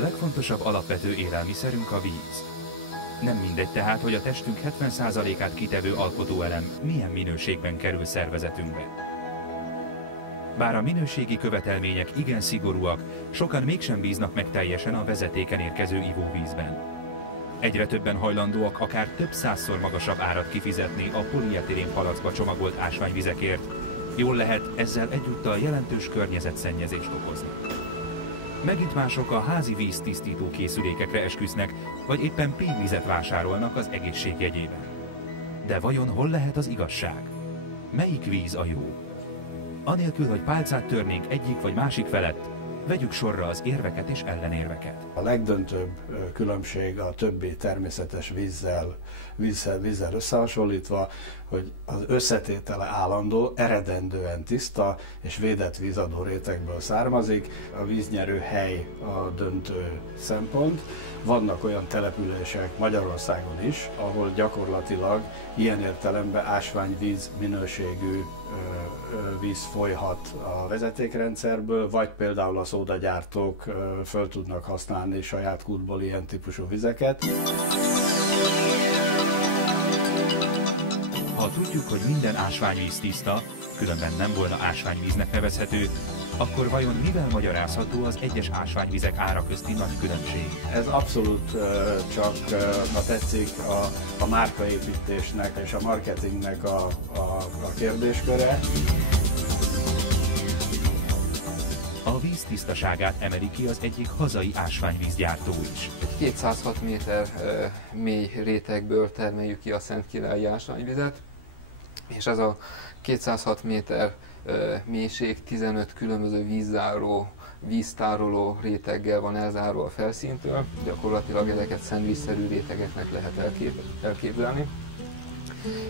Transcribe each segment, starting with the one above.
legfontosabb alapvető élelmiszerünk a víz. Nem mindegy tehát, hogy a testünk 70%-át kitevő alkotóelem milyen minőségben kerül szervezetünkbe. Bár a minőségi követelmények igen szigorúak, sokan mégsem bíznak meg teljesen a vezetéken érkező ivóvízben. Egyre többen hajlandóak akár több százszor magasabb árat kifizetni a polietilén palackba csomagolt ásványvizekért. Jól lehet, ezzel egyúttal jelentős környezetszennyezést okozni. Megint mások a házi víztisztító készülékekre esküsznek, vagy éppen pénzvizet vásárolnak az egészség jegyében. De vajon hol lehet az igazság? Melyik víz a jó? Anélkül, hogy pálcát törnénk egyik vagy másik felett, vegyük sorra az érveket és ellenérveket. A legdöntőbb különbség a többi természetes vízzel összehasonlítva, hogy az összetétele állandó, eredendően tiszta és védett vízadó rétegből származik. A víznyerő hely a döntő szempont. Vannak olyan települések Magyarországon is, ahol gyakorlatilag ilyen értelemben ásványvíz minőségű víz folyhat a vezetékrendszerből, vagy például a szódagyártók föl tudnak használni saját kútból ilyen típusú vizeket. Ha tudjuk, hogy minden ásványvíz tiszta, különben nem volna ásványvíznek nevezhető, akkor vajon mivel magyarázható az egyes ásványvizek ára közti nagy különbség? Ez abszolút csak, ha tetszik, a márkaépítésnek és a marketingnek a kérdésköre. A víz tisztaságát emeli ki az egyik hazai ásványvízgyártó is. 206 méter mély rétegből termeljük ki a Szentkirályi ásványvizet, és ez a 206 méter mélység 15 különböző vízzáró, víztároló réteggel van elzárva a felszíntől. Gyakorlatilag ezeket szendvízszerű rétegeknek lehet elképzelni.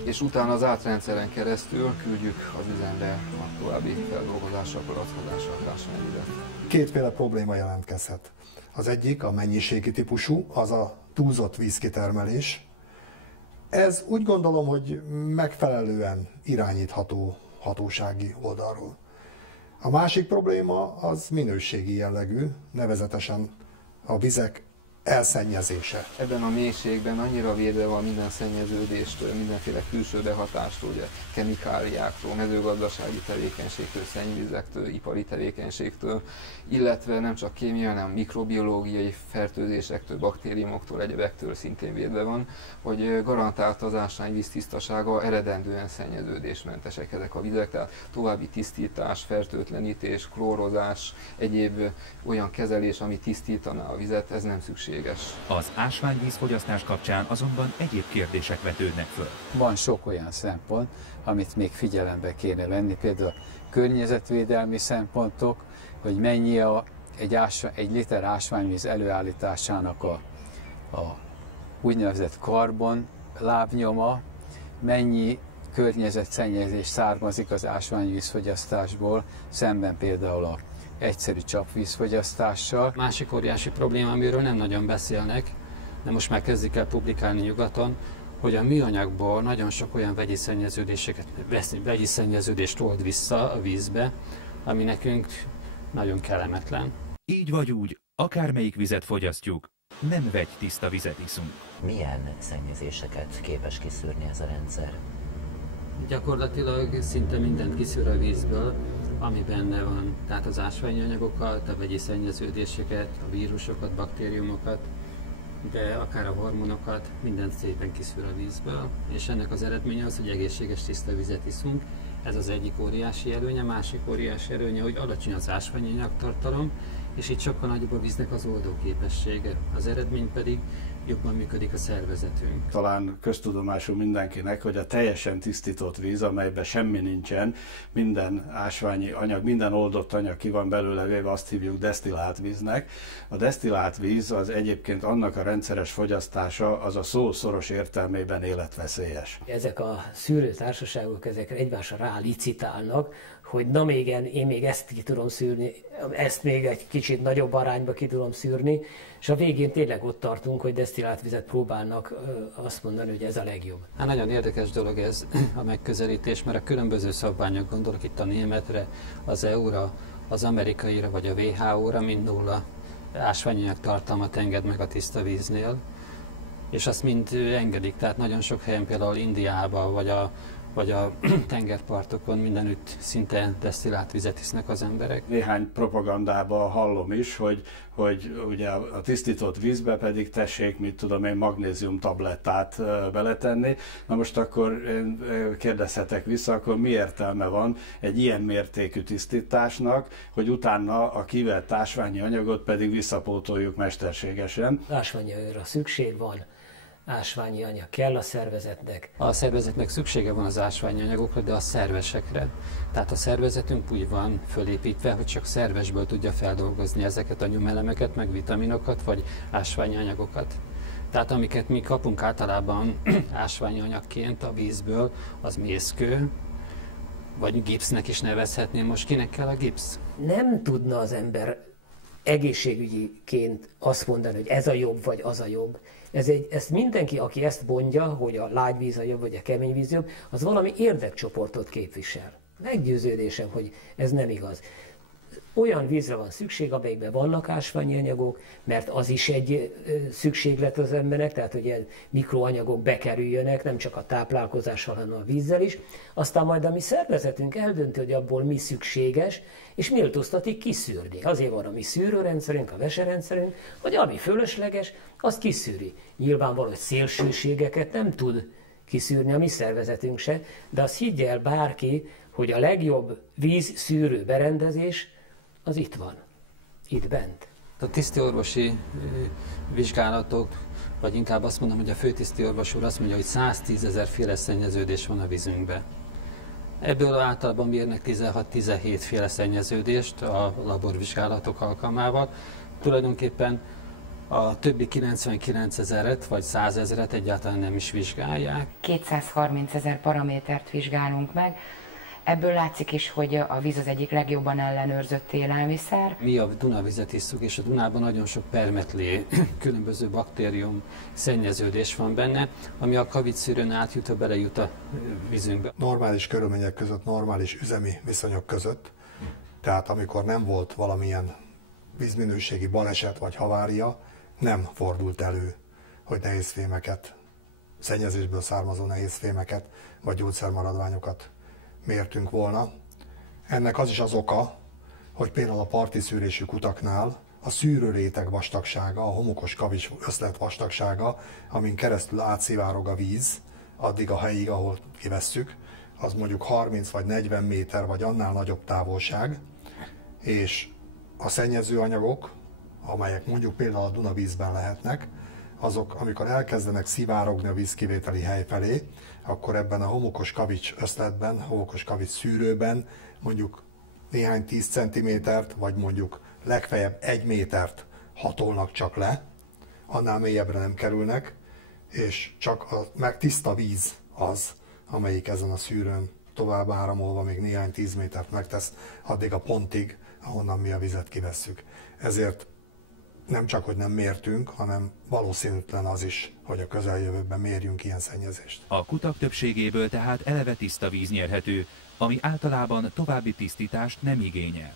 És utána az átrendszeren keresztül küldjük az üzembe a további feldolgozásra, palackozásra a ásványvizet. Kétféle probléma jelentkezhet. Az egyik a mennyiségi típusú, az a túlzott vízkitermelés. Ez úgy gondolom, hogy megfelelően irányítható hatósági oldalról. A másik probléma az minőségi jellegű, nevezetesen a vizek elszennyezése. Ebben a mélységben annyira védve van minden szennyeződéstől, mindenféle külső behatástól, ugye kemikáliáktól, mezőgazdasági tevékenységtől, szennyvízektől, ipari tevékenységtől, illetve nem csak kémiai, hanem mikrobiológiai fertőzésektől, baktériumoktól, egyebektől szintén védve van, hogy garantált az ásványvíz tisztasága, eredendően szennyeződésmentesek ezek a vizek, tehát további tisztítás, fertőtlenítés, klórozás, egyéb olyan kezelés, ami tisztítaná a vizet, ez nem szükséges. Az ásványvíz fogyasztás kapcsán azonban egyéb kérdések vetődnek föl. Van sok olyan szempont, amit még figyelembe kéne venni, például a környezetvédelmi szempontok, hogy mennyi egy liter ásványvíz előállításának a úgynevezett karbon lábnyoma, mennyi környezetszennyezés származik az ásványvízfogyasztásból, szemben például a egyszerű csapvízfogyasztással. Másik óriási probléma, amiről nem nagyon beszélnek, de most már kezdik el publikálni nyugaton, hogy a műanyagból nagyon sok olyan vegyi szennyeződést old vissza a vízbe, ami nekünk nagyon kellemetlen. Így vagy úgy, akármelyik vizet fogyasztjuk, nem vegytiszta vizet iszunk. Milyen szennyezéseket képes kiszűrni ez a rendszer? Gyakorlatilag szinte mindent kiszűr a vízből, ami benne van, tehát az ásványi anyagokat, a vegyi szennyeződéseket, a vírusokat, baktériumokat, de akár a hormonokat, mindent szépen kiszűr a vízből, és ennek az eredménye az, hogy egészséges tiszta vizet iszunk. Ez az egyik óriási előnye, másik óriási előnye, hogy alacsony az ásványi anyagtartalom, és így sokkal nagyobb a víznek az oldóképessége. Az eredmény pedig jobban működik a szervezetünk. Talán köztudomású mindenkinek, hogy a teljesen tisztított víz, amelyben semmi nincsen, minden ásványi anyag, minden oldott anyag ki van belőle véve, azt hívjuk desztillált víznek. A desztillált víz az egyébként annak a rendszeres fogyasztása, az a szó szoros értelmében életveszélyes. Ezek a szűrőtársaságok ezekre egymásra rálicitálnak, hogy na még én még ezt ki tudom szűrni, ezt még egy kicsit nagyobb arányba ki tudom szűrni, és a végén tényleg ott tartunk, hogy desztillált vizet próbálnak azt mondani, hogy ez a legjobb. Hát nagyon érdekes dolog ez a megközelítés, mert a különböző szabványok, gondolok itt a németre, az EU-ra, az amerikaira vagy a WHO-ra, mind nulla ásványanyag tartalmat enged meg a tiszta víznél, és azt mind engedik, tehát nagyon sok helyen, például Indiában, vagy a tengerpartokon mindenütt szinte desztillált vizet isznek az emberek. Néhány propagandában hallom is, hogy ugye a tisztított vízbe pedig tessék, mit tudom én, magnézium tablettát beletenni. Na most akkor én kérdezhetek vissza, akkor mi értelme van egy ilyen mértékű tisztításnak, hogy utána a kivett ásványi anyagot pedig visszapótoljuk mesterségesen? Ásványi anyagra szükség van. Ásványi anyag kell a szervezetnek. A szervezetnek szüksége van az ásványi anyagokra, de a szervesekre. Tehát a szervezetünk úgy van fölépítve, hogy csak szervesből tudja feldolgozni ezeket a nyomelemeket, meg vitaminokat, vagy ásványi anyagokat. Tehát amiket mi kapunk általában ásványi anyagként a vízből, az mészkő, vagy gipsznek is nevezhetném. Most kinek kell a gipsz? Nem tudna az ember egészségügyiként azt mondani, hogy ez a jobb, vagy az a jobb. Ezt mindenki, aki ezt mondja, hogy a lágy víz a jobb, vagy a kemény víz jobb, az valami érdekcsoportot képvisel. Meggyőződésem, hogy ez nem igaz. Olyan vízre van szükség, amelyikben vannak ásványi anyagok, mert az is egy szükséglet az embernek, tehát hogy ilyen mikroanyagok bekerüljönek, nem csak a táplálkozással, hanem a vízzel is. Aztán majd a mi szervezetünk eldönti, hogy abból mi szükséges, és méltóztatik kiszűrni. Azért van a mi szűrőrendszerünk, a veserendszerünk, hogy ami fölösleges, azt kiszűri. Nyilvánvaló, hogy szélsőségeket nem tud kiszűrni a mi szervezetünk se, de azt higgye el bárki, hogy a legjobb vízszűrő berendezés az itt van, itt bent. A tisztiorvosi vizsgálatok, vagy inkább azt mondom, hogy a főtisztiorvos úr azt mondja, hogy 110 000 féle szennyeződés van a vízünkben. Ebből általában mérnek 16-17 féle szennyeződést a laborvizsgálatok alkalmával. Tulajdonképpen a többi 99 000-et vagy 100 000-et egyáltalán nem is vizsgálják. 230 000 paramétert vizsgálunk meg. Ebből látszik is, hogy a víz az egyik legjobban ellenőrzött élelmiszer. Mi a Dunavizet isszuk, és a Dunában nagyon sok permetlé, különböző baktérium szennyeződés van benne, ami a kavicszűrőn átjutva belejut a vízünkbe. Normális körülmények között, normális üzemi viszonyok között, tehát amikor nem volt valamilyen vízminőségi baleset vagy havária, nem fordult elő, hogy nehézfémeket, szennyezésből származó nehézfémeket vagy gyógyszermaradványokat mértünk volna. Ennek az is az oka, hogy például a parti szűrésű kutaknál a szűrőréteg vastagsága, a homokos kavics összlet vastagsága, amin keresztül átszivárog a víz, addig a helyig, ahol kivesszük, az mondjuk 30 vagy 40 méter, vagy annál nagyobb távolság, és a szennyezőanyagok, amelyek mondjuk például a Dunavízben lehetnek, azok, amikor elkezdenek szivárogni a vízkivételi hely felé, akkor ebben a homokos kavics összletben, homokos kavics szűrőben mondjuk néhány 10 centimétert, vagy mondjuk legfeljebb 1 métert hatolnak csak le, annál mélyebbre nem kerülnek, és csak a tiszta víz az, amelyik ezen a szűrőn tovább áramolva még néhány 10 métert megtesz, addig a pontig, ahonnan mi a vizet kivesszük. Ezért nem csak, hogy nem mértünk, hanem valószínűtlen az is, hogy a közeljövőben mérjünk ilyen szennyezést. A kutak többségéből tehát eleve tiszta víz nyerhető, ami általában további tisztítást nem igényel.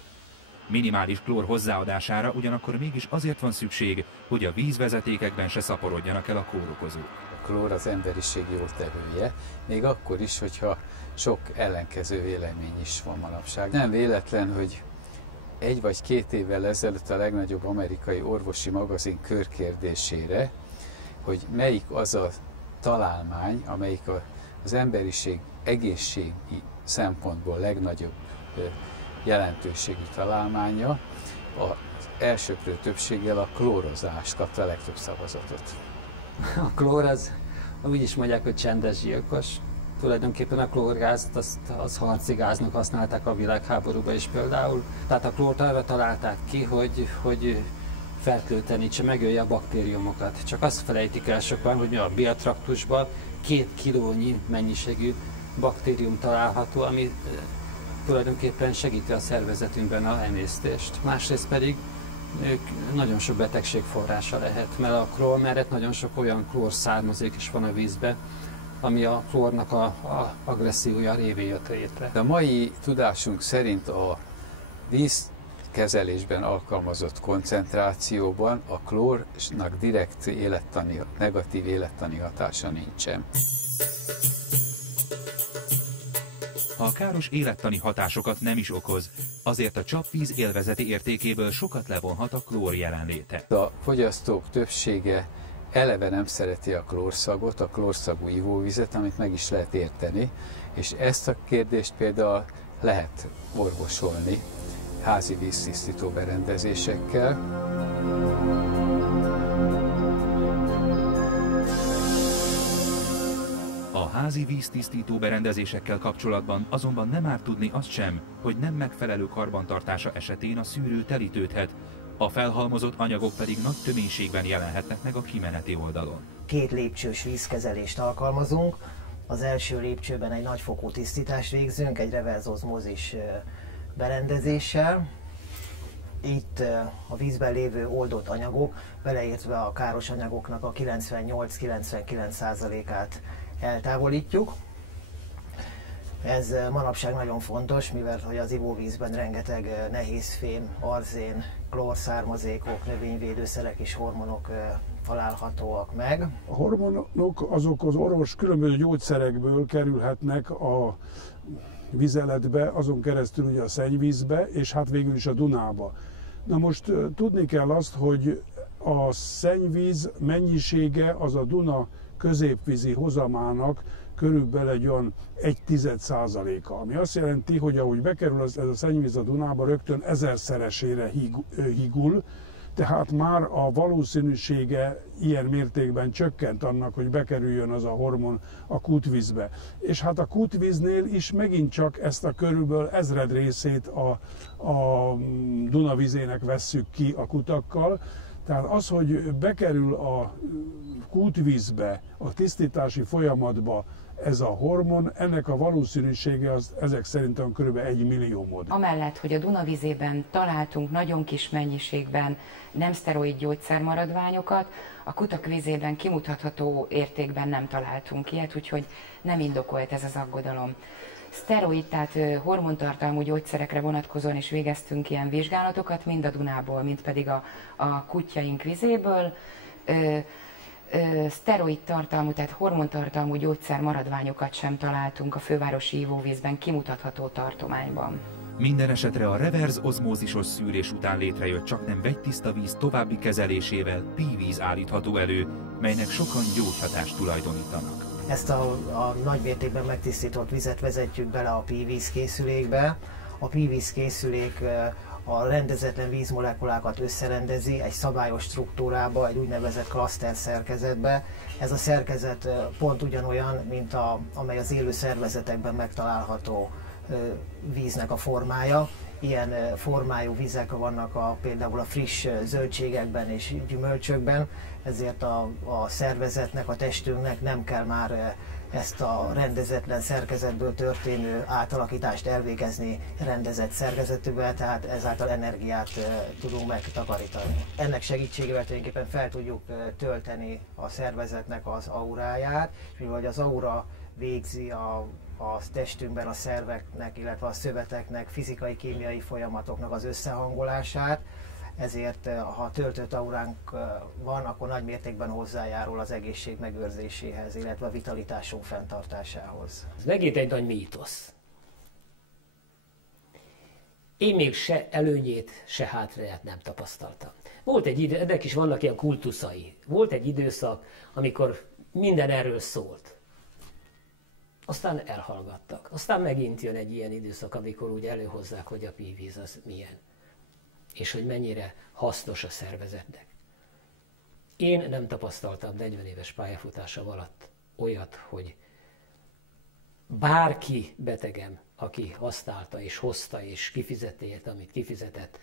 Minimális klór hozzáadására ugyanakkor mégis azért van szükség, hogy a vízvezetékekben se szaporodjanak el a kórokozók. A klór az emberiség jótevője, még akkor is, hogyha sok ellenkező vélemény is van manapság. Nem véletlen, hogy 1 vagy 2 évvel ezelőtt a legnagyobb amerikai orvosi magazin körkérdésére, hogy melyik az a találmány, amelyik az emberiség egészségi szempontból legnagyobb jelentőségű találmánya, az elsöprő többséggel a klórozást kapta a legtöbb szavazatot. A klór az, úgy is mondják, hogy csendes gyilkos. Tulajdonképpen a klórgázt az harci gáznak használták a világháborúban is például. Tehát a klórt arra találták ki, hogy fertőtlenítse, megölje a baktériumokat. Csak azt felejtik el sokan, hogy a béltraktusban 2 kilónyi mennyiségű baktérium található, ami tulajdonképpen segíti a szervezetünkben a emésztést. Másrészt pedig nagyon sok betegség forrása lehet, mert a klór, nagyon sok olyan klór származék is van a vízben, ami a klórnak a agressziója révén jött létre. A mai tudásunk szerint a víz kezelésben alkalmazott koncentrációban a klórnak direkt negatív élettani hatása nincsen. Ha a káros élettani hatásokat nem is okoz, azért a csapvíz élvezeti értékéből sokat levonhat a klór jelenléte. A fogyasztók többsége eleve nem szereti a klórszagot, a klórszagú ivóvizet, amit meg is lehet érteni, és ezt a kérdést például lehet orvosolni házi víztisztító berendezésekkel. A házi víztisztító berendezésekkel kapcsolatban azonban nem árt tudni azt sem, hogy nem megfelelő karbantartása esetén a szűrő telítődhet, a felhalmozott anyagok pedig nagy töménységben jelenhetnek meg a kimeneti oldalon. 2 lépcsős vízkezelést alkalmazunk. Az első lépcsőben egy nagyfokú tisztítást végzünk egy reverse oszmózis berendezéssel. Itt a vízben lévő oldott anyagok, beleértve a káros anyagoknak a 98-99%-át eltávolítjuk. Ez manapság nagyon fontos, mivel hogy az ivóvízben rengeteg nehézfém, arzén, klórszármazékok, növényvédőszerek és hormonok találhatóak meg. A hormonok azok az különböző gyógyszerekből kerülhetnek a vizeletbe, azon keresztül ugye a szennyvízbe, és hát végül is a Dunába. Na most tudni kell azt, hogy a szennyvíz mennyisége az a Duna középvízi hozamának körülbelül egy olyan 1/10%-a, ami azt jelenti, hogy ahogy bekerül ez a szennyvíz a Dunába, rögtön 1000-szeresére higul, tehát már a valószínűsége ilyen mértékben csökkent annak, hogy bekerüljön az a hormon a kútvízbe. És hát a kútvíznél is megint csak ezt a körülbelül 1000 részét a Duna vizének vesszük ki a kutakkal. Tehát az, hogy bekerül a kútvízbe, a tisztítási folyamatba ez a hormon, ennek a valószínűsége az ezek szerint kb. 1 millió mód. Amellett, hogy a Duna vizében találtunk nagyon kis mennyiségben nem szteroid gyógyszermaradványokat, a kutak vízében kimutatható értékben nem találtunk ilyet, úgyhogy nem indokolt ez az aggodalom. Szteroid, tehát hormontartalmú gyógyszerekre vonatkozóan is végeztünk ilyen vizsgálatokat, mind a Dunából, mind pedig a kutyáink vizéből. Szteroid tartalmú, tehát hormontartalmú gyógyszer maradványokat sem találtunk a fővárosi ivóvízben kimutatható tartományban. Minden esetre a reverse oszmózisos szűrés után létrejött csaknem vegytiszta víz további kezelésével PV-víz állítható elő, melynek sokan gyógyhatást tulajdonítanak. Ezt a nagymértékben megtisztított vizet vezetjük bele a PV-víz készülékbe. A PV-víz készülék a rendezetlen vízmolekulákat összerendezi egy szabályos struktúrába, egy úgynevezett klaszter szerkezetbe. Ez a szerkezet pont ugyanolyan, mint amely az élő szervezetekben megtalálható víznek a formája. Ilyen formájú vizek vannak például a friss zöldségekben és gyümölcsökben, ezért a szervezetnek, a testünknek nem kell már ezt a rendezetlen szerkezetből történő átalakítást elvégezni rendezett szerkezetükbe, tehát ezáltal energiát tudunk megtakarítani. Ennek segítségével tulajdonképpen fel tudjuk tölteni a szervezetnek az auráját, mivel az aura végzi a testünkben a szerveknek, illetve a szöveteknek, fizikai, kémiai folyamatoknak az összehangolását, ezért ha töltött auránk van, akkor nagy mértékben hozzájárul az egészség megőrzéséhez, illetve a vitalitásunk fenntartásához. Ez megint egy nagy mítosz. Én még se előnyét, se hátrányát nem tapasztaltam. Volt egy idő, ennek is vannak ilyen kultuszai. Volt egy időszak, amikor minden erről szólt. Aztán elhallgattak. Aztán megint jön egy ilyen időszak, amikor úgy előhozzák, hogy a PV-víz az milyen. És hogy mennyire hasznos a szervezetnek. Én nem tapasztaltam 40 éves pályafutásom alatt olyat, hogy bárki betegem, aki használta és hozta és kifizette ért, amit kifizetett,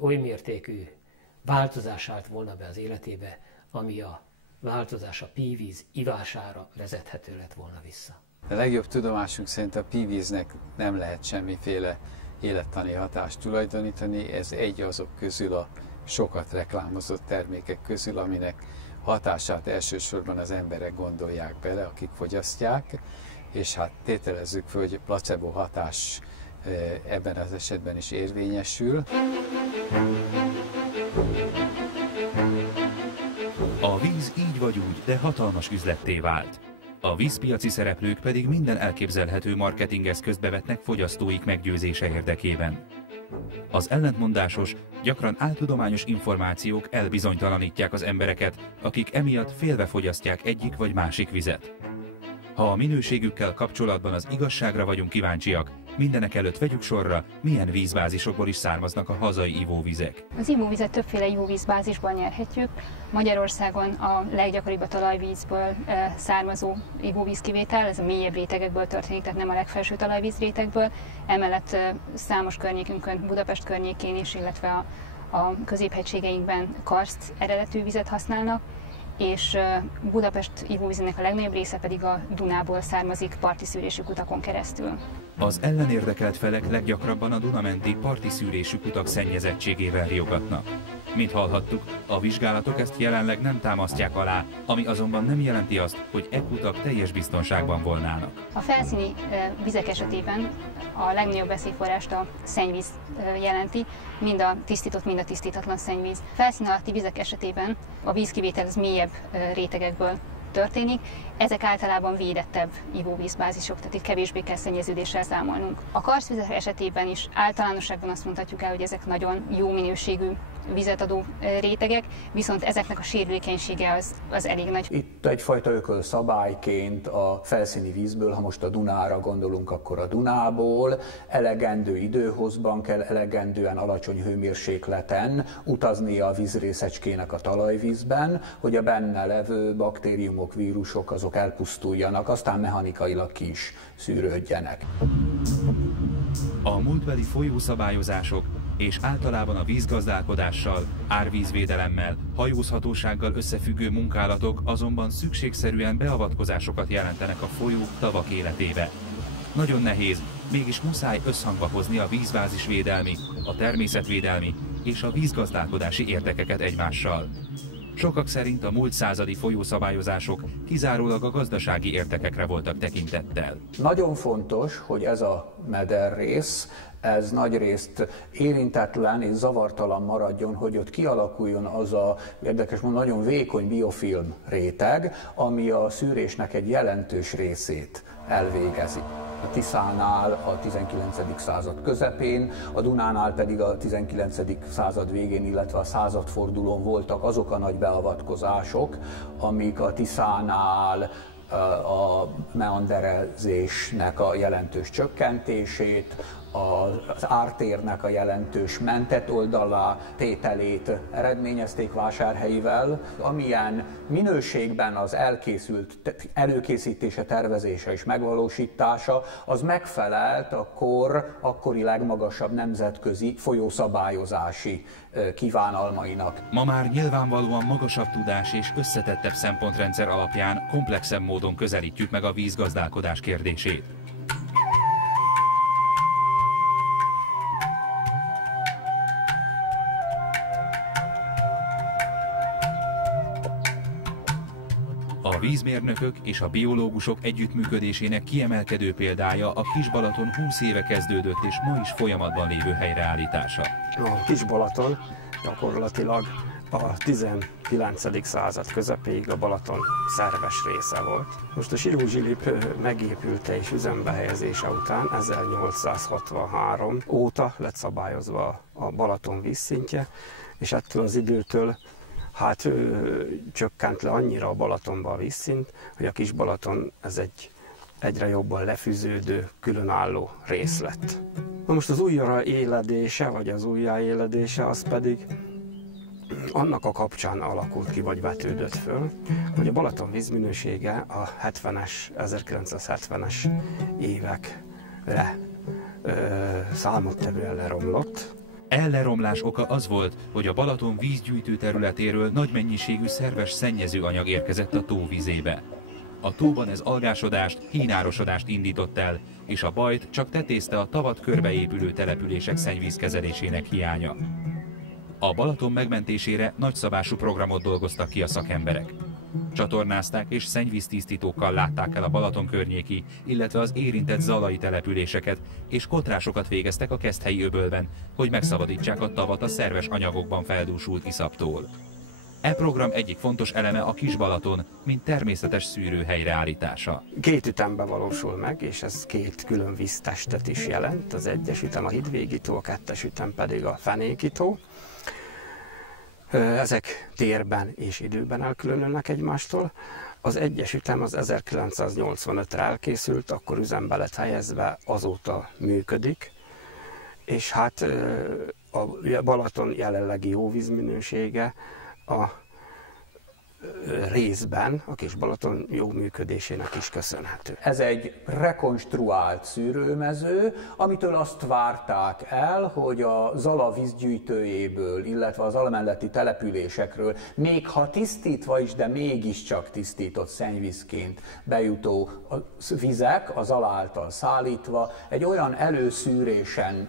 oly mértékű változás állt volna be az életébe, ami a változás a PV-víz ivására vezethető lett volna vissza. A legjobb tudomásunk szerint a PV-víznek nem lehet semmiféle élettani hatást tulajdonítani, ez egy azok közül a sokat reklámozott termékek közül, aminek hatását elsősorban az emberek gondolják bele, akik fogyasztják, és hát tételezzük föl, hogy placebo hatás ebben az esetben is érvényesül. A víz így vagy úgy, de hatalmas üzletté vált. A vízpiaci szereplők pedig minden elképzelhető marketingeszközt bevetnek fogyasztóik meggyőzése érdekében. Az ellentmondásos, gyakran áltudományos információk elbizonytalanítják az embereket, akik emiatt félve fogyasztják egyik vagy másik vizet. Ha a minőségükkel kapcsolatban az igazságra vagyunk kíváncsiak, mindenek előtt vegyük sorra, milyen vízbázisokból is származnak a hazai ivóvizek. Az ivóvizet többféle ivóvízbázisból nyerhetjük. Magyarországon a leggyakoribb a talajvízből származó ivóvízkivétel, ez a mélyebb rétegekből történik, tehát nem a legfelső talajvíz rétegből. Emellett számos környékünkön, Budapest környékén is, illetve a középhegységeinkben karszt eredetű vizet használnak, és Budapest ivóvízének a legnagyobb része pedig a Dunából származik parti szűrésű kutakon keresztül. Az ellenérdekelt felek leggyakrabban a Duna-menti parti szűrésű kutak szennyezettségével riogatnak. Mint hallhattuk, a vizsgálatok ezt jelenleg nem támasztják alá, ami azonban nem jelenti azt, hogy e kutak teljes biztonságban volnának. A felszíni vizek esetében a legnagyobb veszélyforrást a szennyvíz jelenti, mind a tisztított, mind a tisztítatlan szennyvíz. Felszín alatti vizek esetében a vízkivétel az mélyebb rétegekből történik, ezek általában védettebb ivóvízbázisok, tehát itt kevésbé kell szennyeződéssel számolnunk. A karsztvizek esetében is általánosságban azt mondhatjuk el, hogy ezek nagyon jó minőségű vizet adó rétegek, viszont ezeknek a sérülékenysége az elég nagy. Itt egyfajta ökölszabályként a felszíni vízből, ha most a Dunára gondolunk, akkor a Dunából elegendő időhozban kell elegendően alacsony hőmérsékleten utaznia a vízrészecskének a talajvízben, hogy a benne levő baktériumok, vírusok azok elpusztuljanak, aztán mechanikailag ki is szűrődjenek. A múltbeli folyószabályozások és általában a vízgazdálkodással, árvízvédelemmel, hajózhatósággal összefüggő munkálatok azonban szükségszerűen beavatkozásokat jelentenek a folyók, tavak életébe. Nagyon nehéz, mégis muszáj összhangba hozni a vízbázisvédelmi, a természetvédelmi és a vízgazdálkodási érdekeket egymással. Sokak szerint a múlt századi folyószabályozások kizárólag a gazdasági érdekekre voltak tekintettel. Nagyon fontos, hogy ez a mederrész, ez nagyrészt érintetlen és zavartalan maradjon, hogy ott kialakuljon az a érdekes, nagyon vékony biofilm réteg, ami a szűrésnek egy jelentős részét elvégezi. A Tiszánál a 19. század közepén, a Dunánál pedig a 19. század végén, illetve a századfordulón voltak azok a nagy beavatkozások, amik a Tiszánál a meanderezésnek a jelentős csökkentését, az ártérnek a jelentős mentett oldalá tételét eredményezték Vásárhelyivel. Amilyen minőségben az elkészült előkészítése, tervezése és megvalósítása, az megfelelt akkori legmagasabb nemzetközi folyószabályozási kívánalmainak. Ma már nyilvánvalóan magasabb tudás és összetettebb szempontrendszer alapján komplexebb módon közelítjük meg a vízgazdálkodás kérdését. A vízmérnökök és a biológusok együttműködésének kiemelkedő példája a Kis-Balaton 20 éve kezdődött és ma is folyamatban lévő helyreállítása. A Kis-Balaton gyakorlatilag a 19. század közepéig a Balaton szerves része volt. Most a Sirúzsilip megépülte és üzembe helyezése után 1863 óta lett szabályozva a Balaton vízszintje, és ettől az időtől csökkent le annyira a Balatonba a vízszint, hogy a Kis-Balaton ez egy egyre jobban lefűződő, különálló rész lett. Na most az újraéledése, vagy az újjáéledése, az pedig annak a kapcsán alakult ki, vagy vetődött föl, hogy a Balaton vízminősége a 1970-es évekre számottevően leromlott. Elleromlás oka az volt, hogy a Balaton vízgyűjtő területéről nagy mennyiségű szerves szennyezőanyag érkezett a tó vízébe. A tóban ez algásodást, hínárosodást indított el, és a bajt csak tetézte a tavat körbeépülő települések szennyvízkezelésének hiánya. A Balaton megmentésére nagyszabású programot dolgoztak ki a szakemberek. Csatornázták és szennyvíztisztítókkal látták el a Balaton környéki, illetve az érintett zalai településeket, és kotrásokat végeztek a Keszthelyi öbölben, hogy megszabadítsák a tavat a szerves anyagokban feldúsult iszaptól. E program egyik fontos eleme a Kis-Balaton, mint természetes szűrő helyreállítása. 2 ütemben valósul meg, és ez 2 külön víztestet is jelent. Az 1-es ütem a Hidvégi tó, a 2-es ütem pedig a Fenéki tó. Ezek térben és időben elkülönülnek egymástól. Az 1-es ütem az 1985-re elkészült, akkor üzembe lett helyezve, azóta működik. És hát a Balaton jelenlegi jó vízminősége a részben a Kis-Balaton jó működésének is köszönhető. Ez egy rekonstruált szűrőmező, amitől azt várták el, hogy a Zala vízgyűjtőjéből, illetve az Zala melletti településekről, még ha tisztítva is, de mégiscsak tisztított szennyvízként bejutó vizek, a Zala által szállítva, egy olyan előszűrésen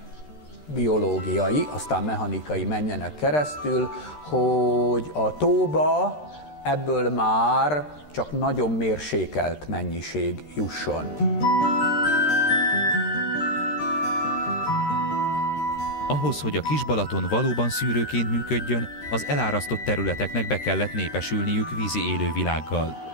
biológiai, aztán mechanikai menjenek keresztül, hogy a tóba ebből már csak nagyon mérsékelt mennyiség jusson. Ahhoz, hogy a Kis-Balaton valóban szűrőként működjön, az elárasztott területeknek be kellett népesülniük vízi élővilággal.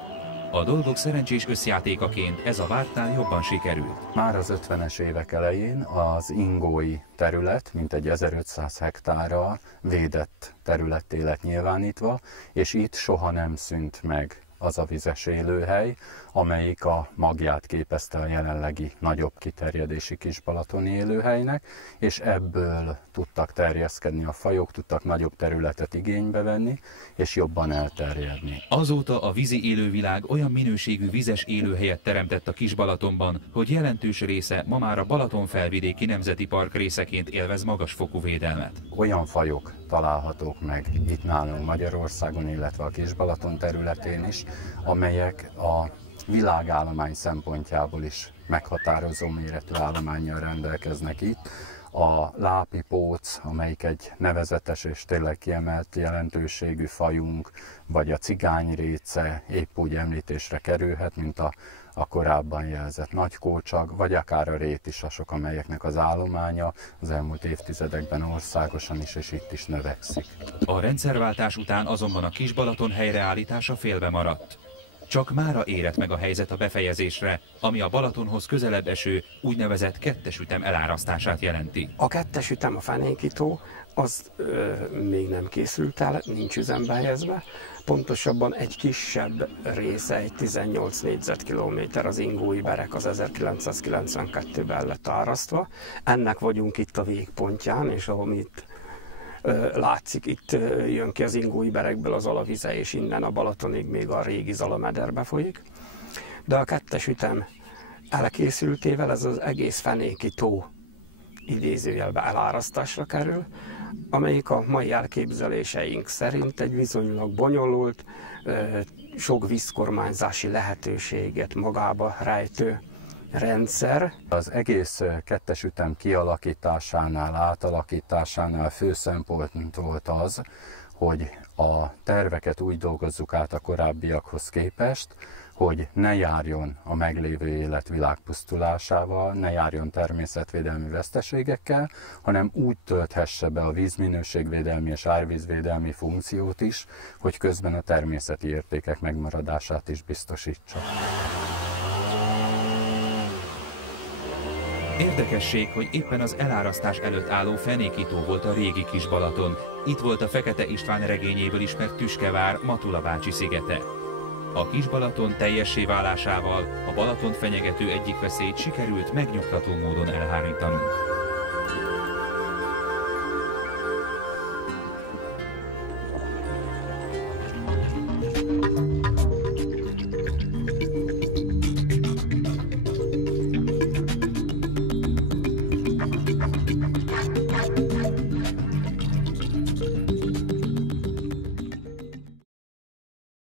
A dolgok szerencsés összjátékaként ez a vártnál jobban sikerült. Már az 50-es évek elején az ingói terület, mintegy 1500 hektárral védett területté lett nyilvánítva, és itt soha nem szűnt meg az a vizes élőhely, amelyik a magját képezte a jelenlegi nagyobb kiterjedési Kis-Balatoni élőhelynek, és ebből tudtak terjeszkedni a fajok, tudtak nagyobb területet igénybe venni, és jobban elterjedni. Azóta a vízi élővilág olyan minőségű vizes élőhelyet teremtett a Kis-Balatonban, hogy jelentős része ma már a Balatonfelvidéki Nemzeti Park részeként élvez magasfokú védelmet. Olyan fajok találhatók meg itt nálunk Magyarországon, illetve a Kis-Balaton területén is, amelyek a világállomány szempontjából is meghatározó méretű állománnyal rendelkeznek itt. A lápipóc, amelyik egy nevezetes és tényleg kiemelt jelentőségű fajunk, vagy a cigányréce épp úgy említésre kerülhet, mint a korábban jelzett nagykócsag, vagy akár a rétisasok, amelyeknek az állománya az elmúlt évtizedekben országosan is és itt is növekszik. A rendszerváltás után azonban a Kis-Balaton helyreállítása félbe maradt. Csak mára érett meg a helyzet a befejezésre, ami a Balatonhoz közelebb eső úgynevezett 2-es ütem elárasztását jelenti. A 2-es ütem, a Fenéki tó, az még nem készült el, nincs üzembe helyezve. Pontosabban egy kisebb része, egy 18 négyzetkilométer az ingói berek az 1992-ben lett árasztva. Ennek vagyunk itt a végpontján, és amit látszik, itt jön ki az ingói berekből az alavize, és innen a Balatonig még a régi Zalamederbe folyik. De a 2-es ütem elkészültével ez az egész Fenéki tó idézőjelbe elárasztásra kerül, amelyik a mai elképzeléseink szerint egy viszonylag bonyolult, sok vízkormányzási lehetőséget magába rejtő rendszer. Az egész 2-es ütem kialakításánál, átalakításánál fő szempont volt az, hogy a terveket úgy dolgozzuk át a korábbiakhoz képest, hogy ne járjon a meglévő élet világpusztulásával, ne járjon természetvédelmi veszteségekkel, hanem úgy tölthesse be a vízminőségvédelmi és árvízvédelmi funkciót is, hogy közben a természeti értékek megmaradását is biztosítsa. Érdekesség, hogy éppen az elárasztás előtt álló Fenéki tó volt a régi Kis-Balaton. Itt volt a Fekete István regényéből ismert Tüskevár, Matula bácsi szigete. A Kis-Balaton teljessé válásával a Balatont fenyegető egyik veszélyt sikerült megnyugtató módon elhárítanunk.